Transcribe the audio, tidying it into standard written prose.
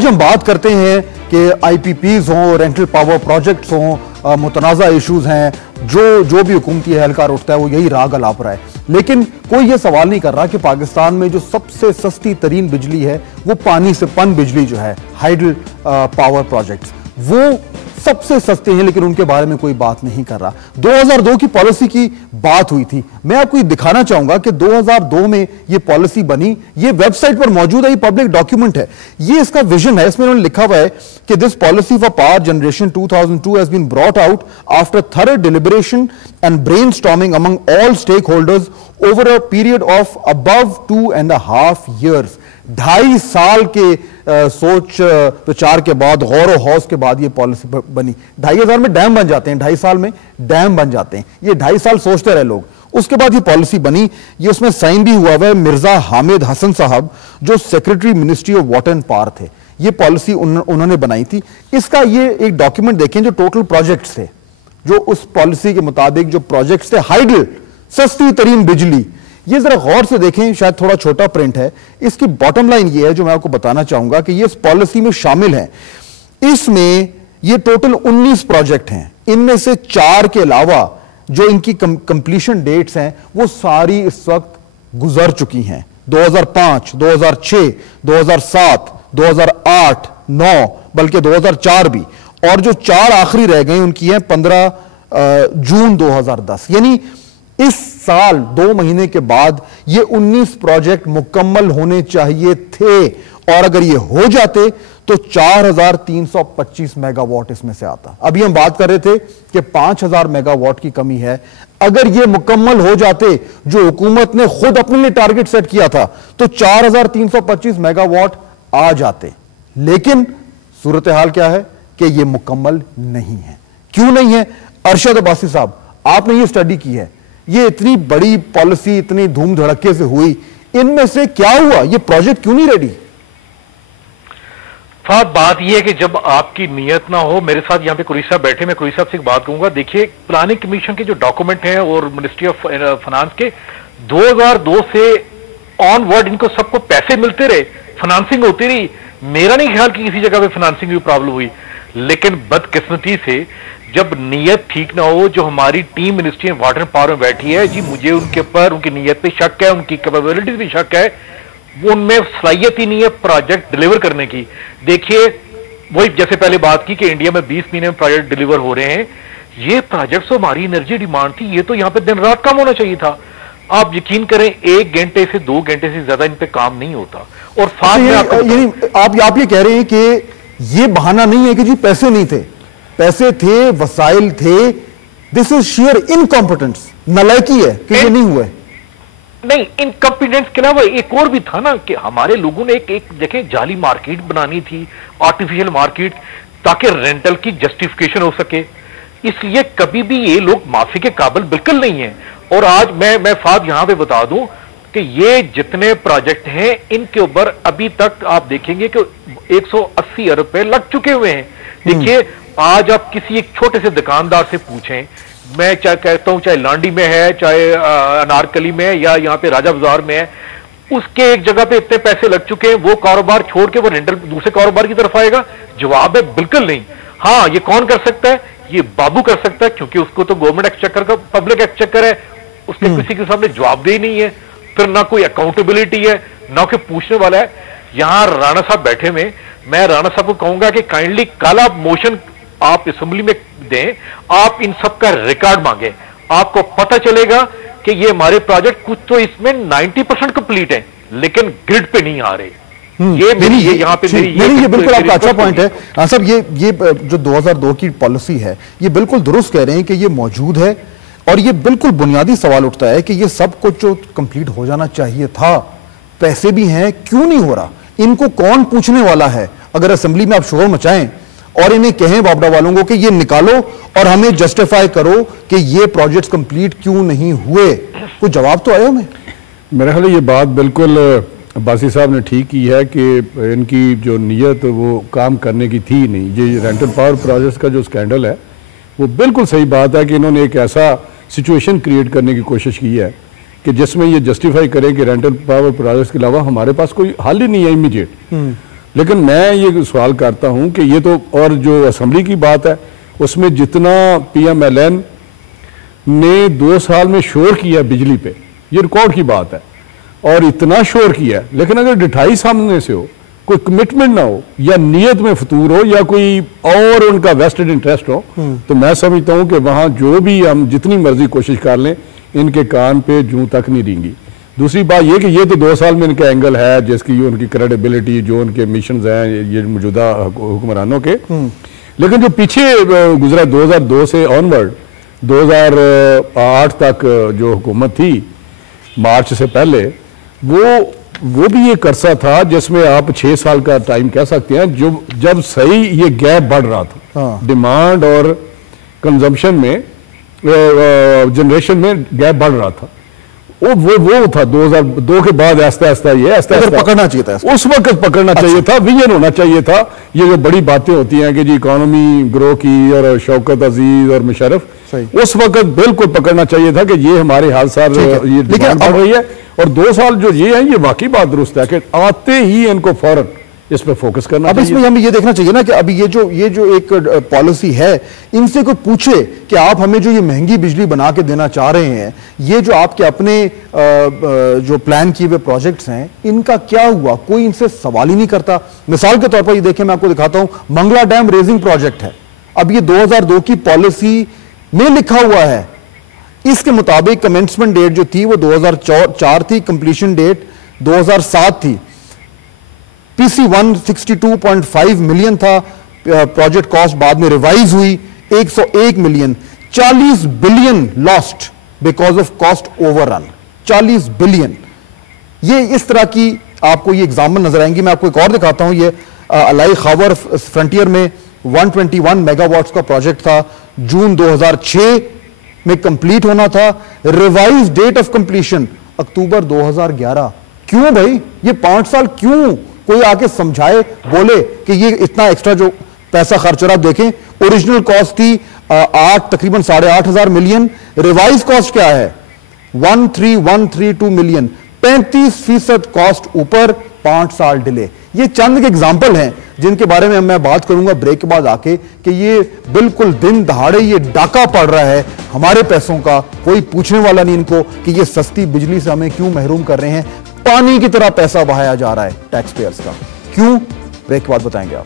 आज हम बात करते हैं कि आईपीपीज हों, रेंटल पावर प्रोजेक्ट्स हों, मुतनाज़ा इश्यूज हैं, जो भी हुकूमती एहलकार उठता है वो यही राग अलाप रहा है। लेकिन कोई ये सवाल नहीं कर रहा कि पाकिस्तान में जो सबसे सस्ती तरीन बिजली है वो पानी से पन बिजली जो है, हाइडल पावर प्रोजेक्ट्स, वो सबसे सस्ते हैं, लेकिन उनके बारे में कोई बात नहीं कर रहा। 2002 की पॉलिसी की बात हुई थी। मैं आपको ये दिखाना चाहूंगा कि 2002 में ये पॉलिसी बनी, ये वेबसाइट पर मौजूद है, ये पब्लिक डॉक्यूमेंट है, ये इसका विजन है। इसमें उन्होंने लिखा हुआ है कि this policy for power generation 2002 has been brought out after thorough deliberation and brainstorming among all stake holders over a period of above 2.5 years। 2.5 साल के सोच विचार के बाद, गौर हौस के बाद ये पॉलिसी बनी। 2,500 में डैम बन जाते हैं, 2.5 साल में डैम बन जाते हैं। ये 2.5 साल सोचते रहे लोग, उसके बाद ये पॉलिसी बनी। ये उसमें साइन भी हुआ है मिर्जा हामिद हसन साहब, जो secretary ministry of water and power थे। ये पॉलिसी उन्होंने बनाई थी। इसका ये एक डॉक्यूमेंट देखें जो टोटल प्रोजेक्ट्स थे, जो उस पॉलिसी के मुताबिक जो प्रोजेक्ट्स थे, हाइडल सस्ती तरीन बिजली, ये जरा गौर से देखें, शायद थोड़ा छोटा प्रिंट है। इसकी बॉटम लाइन ये है जो मैं आपको बताना चाहूंगा कि ये इस पॉलिसी में शामिल है। इसमें ये टोटल 19 प्रोजेक्ट हैं। इनमें से 4 के अलावा जो इनकी कंप्लीशन डेट्स हैं वो सारी इस वक्त गुजर चुकी हैं। 2005, 2006, 2007, 2008, 9, बल्कि 2004 भी। और जो 4 आखिरी रह गए उनकी हैं 15 जून 2010। यानी इस साल 2 महीने के बाद ये 19 प्रोजेक्ट मुकम्मल होने चाहिए थे, और अगर ये हो जाते तो 4,325 मेगावाट इसमें से आता। अभी हम बात कर रहे थे कि 5,000 मेगावाट की कमी है। अगर ये मुकम्मल हो जाते, जो हुकूमत ने खुद अपने लिए टारगेट सेट किया था, तो 4,325 मेगावाट आ जाते। लेकिन सूरत हाल क्या है कि ये मुकम्मल नहीं है। क्यों नहीं है? अरशद अब्बासी साहब, आपने ये स्टडी की है, ये इतनी बड़ी पॉलिसी इतनी धूम धड़के से हुई, इनमें से क्या हुआ? ये प्रोजेक्ट क्यों नहीं रेडी? फाद, बात यह है कि जब आपकी नीयत ना हो, मेरे साथ यहाँ पे कुरैशी साहब बैठे, मैं कुरैशी साहब से एक बात कहूंगा। देखिए, प्लानिंग कमीशन के जो डॉक्यूमेंट हैं और मिनिस्ट्री ऑफ फाइनेंस के 2002 से ऑनवर्ड इनको सबको पैसे मिलते रहे, फाइनेंसिंग होती रही। मेरा नहीं ख्याल कि किसी जगह पे फाइनेंसिंग की प्रॉब्लम हुई। लेकिन बदकिस्मती से जब नीयत ठीक ना हो, जो हमारी team ministry of water and power में बैठी है जी, मुझे उनके ऊपर उनकी नीयत पे शक है, उनकी कैपेबिलिटीज भी शक है, वो उनमें सलाहियत ही नहीं है प्रोजेक्ट डिलीवर करने की। देखिए, वही जैसे पहले बात की कि इंडिया में 20 महीने में प्रोजेक्ट डिलीवर हो रहे हैं। ये प्रोजेक्ट तो हमारी एनर्जी डिमांड थी, ये तो यहाँ पे दिन रात काम होना चाहिए था। आप यकीन करें, 1 घंटे से 2 घंटे से ज्यादा इन पे काम नहीं होता। और फास्ट में आप ये कह रहे हैं कि ये बहाना नहीं है कि जी पैसे नहीं थे, पैसे थे, वसाइल थे। दिस इज शेयर इनकॉम्पिटेंस, नालायकी है कि ये नहीं हुआ है। नहीं, इनकॉम्पिटेंस के अलावा एक और भी था ना कि हमारे लोगों ने एक देखें जाली मार्केट बनानी थी, आर्टिफिशियल मार्केट, ताकि रेंटल की जस्टिफिकेशन हो सके। इसलिए कभी भी ये लोग माफी के काबिल बिल्कुल नहीं है। और आज मैं फाद यहां पे बता दूं कि ये जितने प्रोजेक्ट हैं, इनके ऊपर अभी तक आप देखेंगे कि 180 अरब रुपए लग चुके हुए हैं। देखिए, आज आप किसी एक छोटे से दुकानदार से पूछें, मैं चाहे कहता हूं चाहे लांडी में है, चाहे अनारकली में है, या यहाँ पे राजा बाजार में है, उसके एक जगह पे इतने पैसे लग चुके हैं, वो कारोबार छोड़ के वो रेंटल दूसरे कारोबार की तरफ आएगा? जवाब है बिल्कुल नहीं। हाँ, ये कौन कर सकता है? ये बाबू कर सकता है, क्योंकि उसको तो गवर्नमेंट एक्सचेकर का पब्लिक एक्सचेकर है, उसके किसी के सामने जवाबदेही नहीं है, फिर ना कोई अकाउंटेबिलिटी है, ना कोई पूछने वाला है। यहां राणा साहब बैठे हुए, मैं राणा साहब को कहूंगा कि काइंडली कल आप मोशन आप असेंबली में दें, आप इन सब का रिकॉर्ड मांगे, आपको पता चलेगा कि ये हमारे प्रोजेक्ट कुछ तो इसमें 90% कंप्लीट है, लेकिन ग्रिड पे नहीं आ रहे। ये यहाँ पे ये बिल्कुल आपका अच्छा पॉइंट है साहब। ये जो 2002 की पॉलिसी है, ये बिल्कुल दुरुस्त कह रहे हैं कि ये मौजूद है, और ये बिल्कुल बुनियादी सवाल उठता है कि ये सब कुछ जो कंप्लीट हो जाना चाहिए था, पैसे भी हैं, क्यों नहीं हो रहा? इनको कौन पूछने वाला है? अगर असेंबली में आप शोर मचाएं और इन्हें कहें वापडा वालों को कि ये निकालो और हमें जस्टिफाई करो कि ये प्रोजेक्ट्स कंप्लीट क्यों नहीं हुए, कोई जवाब तो आया हमें? मेरे ख्याल ये बात बिल्कुल अब्बासी साहब ने ठीक की है कि इनकी जो नीयत वो काम करने की थी नहीं। ये रेंटल पावर प्रोजेक्ट्स का जो स्कैंडल है, वो बिल्कुल सही बात है कि इन्होंने एक ऐसा सिचुएशन क्रिएट करने की कोशिश की है कि जिसमें ये जस्टिफाई करें कि रेंटल पावर प्रोजेक्ट्स के अलावा हमारे पास कोई हल ही नहीं है इमीडिएट। लेकिन मैं ये सवाल करता हूं कि ये तो, और जो असेंबली की बात है उसमें जितना PMLN ने 2 साल में शोर किया बिजली पे, ये रिकॉर्ड की बात है, और इतना शोर किया, लेकिन अगर डिठाई सामने से हो, कोई कमिटमेंट ना हो, या नियत में फतूर हो, या कोई और उनका वेस्टेड इंटरेस्ट हो, तो मैं समझता हूं कि वहां जो भी हम जितनी मर्जी कोशिश कर लें, इनके कान पे जूं तक नहीं रेंगी। दूसरी बात यह कि ये तो 2 साल में इनका एंगल है, जिसकी उनकी क्रेडिबिलिटी, जो उनके मिशन हैं ये मौजूदा हुक्मरानों के, लेकिन जो पीछे गुजरा 2002 से ऑनवर्ड 2008 तक जो हुकूमत थी, मार्च से पहले, वो भी एक अरसा था जिसमें आप 6 साल का टाइम कह सकते हैं, जो जब सही ये गैप बढ़ रहा था, डिमांड और कंजम्पशन में, जनरेशन में गैप बढ़ रहा था। वो था 2002 के बाद आस्ता पकड़ना चाहिए था, उस वक्त पकड़ना चाहिए था, विजन होना चाहिए था। ये जो बड़ी बातें होती हैं कि जी इकोनॉमी ग्रो की और शौकत अजीज और मुशर्रफ, उस वक्त बिल्कुल पकड़ना चाहिए था कि ये हमारे हाल साल ये डिमांड बढ़ रही है, और 2 साल जो ये है, ये वाकई बात दुरुस्त है कि आते ही इनको फौरन इस पे फोकस करना अब चाहिए। इसमें हमें ये देखना चाहिए ना कि अभी ये जो एक पॉलिसी है, इनसे कोई पूछे कि आप हमें जो ये महंगी बिजली बना के देना चाह रहे हैं, ये जो आपके अपने जो प्लान किए हुए प्रोजेक्ट्स हैं, इनका क्या हुआ, कोई इनसे सवाल ही नहीं करता। मिसाल के तौर पर ये देखें, मैं आपको दिखाता हूं, मंगला डैम रेजिंग प्रोजेक्ट है, अब ये 2002 की पॉलिसी में लिखा हुआ है, इसके मुताबिक कमेंसमेंट डेट जो थी वो 2004 थी, कंप्लीशन डेट 2007 थी, PC 162.5 मिलियन था, प्रोजेक्ट कॉस्ट बाद में रिवाइज हुई 101 million, 40 billion lost because of cost overrun, 40 billion. ये इस तरह की आपको ये एग्जाम्पल नजर आएंगी। मैं आपको एक और दिखाता हूं, ये अलाई खावर फ्रंटियर में 121 मेगावाट्स का प्रोजेक्ट था, जून 2006 में कंप्लीट होना था, रिवाइज डेट ऑफ कंप्लीशन अक्टूबर 2011। क्यों भाई, ये 5 साल क्यों? कोई आके समझाए, बोले कि ये इतना एक्स्ट्रा जो पैसा खर्च हो रहा। आप देखें, ओरिजिनल कॉस्ट थी तकरीबन 8,500 मिलियन, रिवाइज कॉस्ट क्या है 13,132 मिलियन, 35% कॉस्ट ऊपर, 5 साल डिले। ये चंद के एग्जाम्पल हैं जिनके बारे में मैं बात करूंगा ब्रेक के बाद आके, कि ये बिल्कुल दिन दहाड़े ये डाका पड़ रहा है हमारे पैसों का, कोई पूछने वाला नहीं इनको कि ये सस्ती बिजली से हमें क्यों महरूम कर रहे हैं। पानी की तरह पैसा बहाया जा रहा है टैक्स पेयर्स का, क्यों? ब्रेक के बाद बताएंगे आप।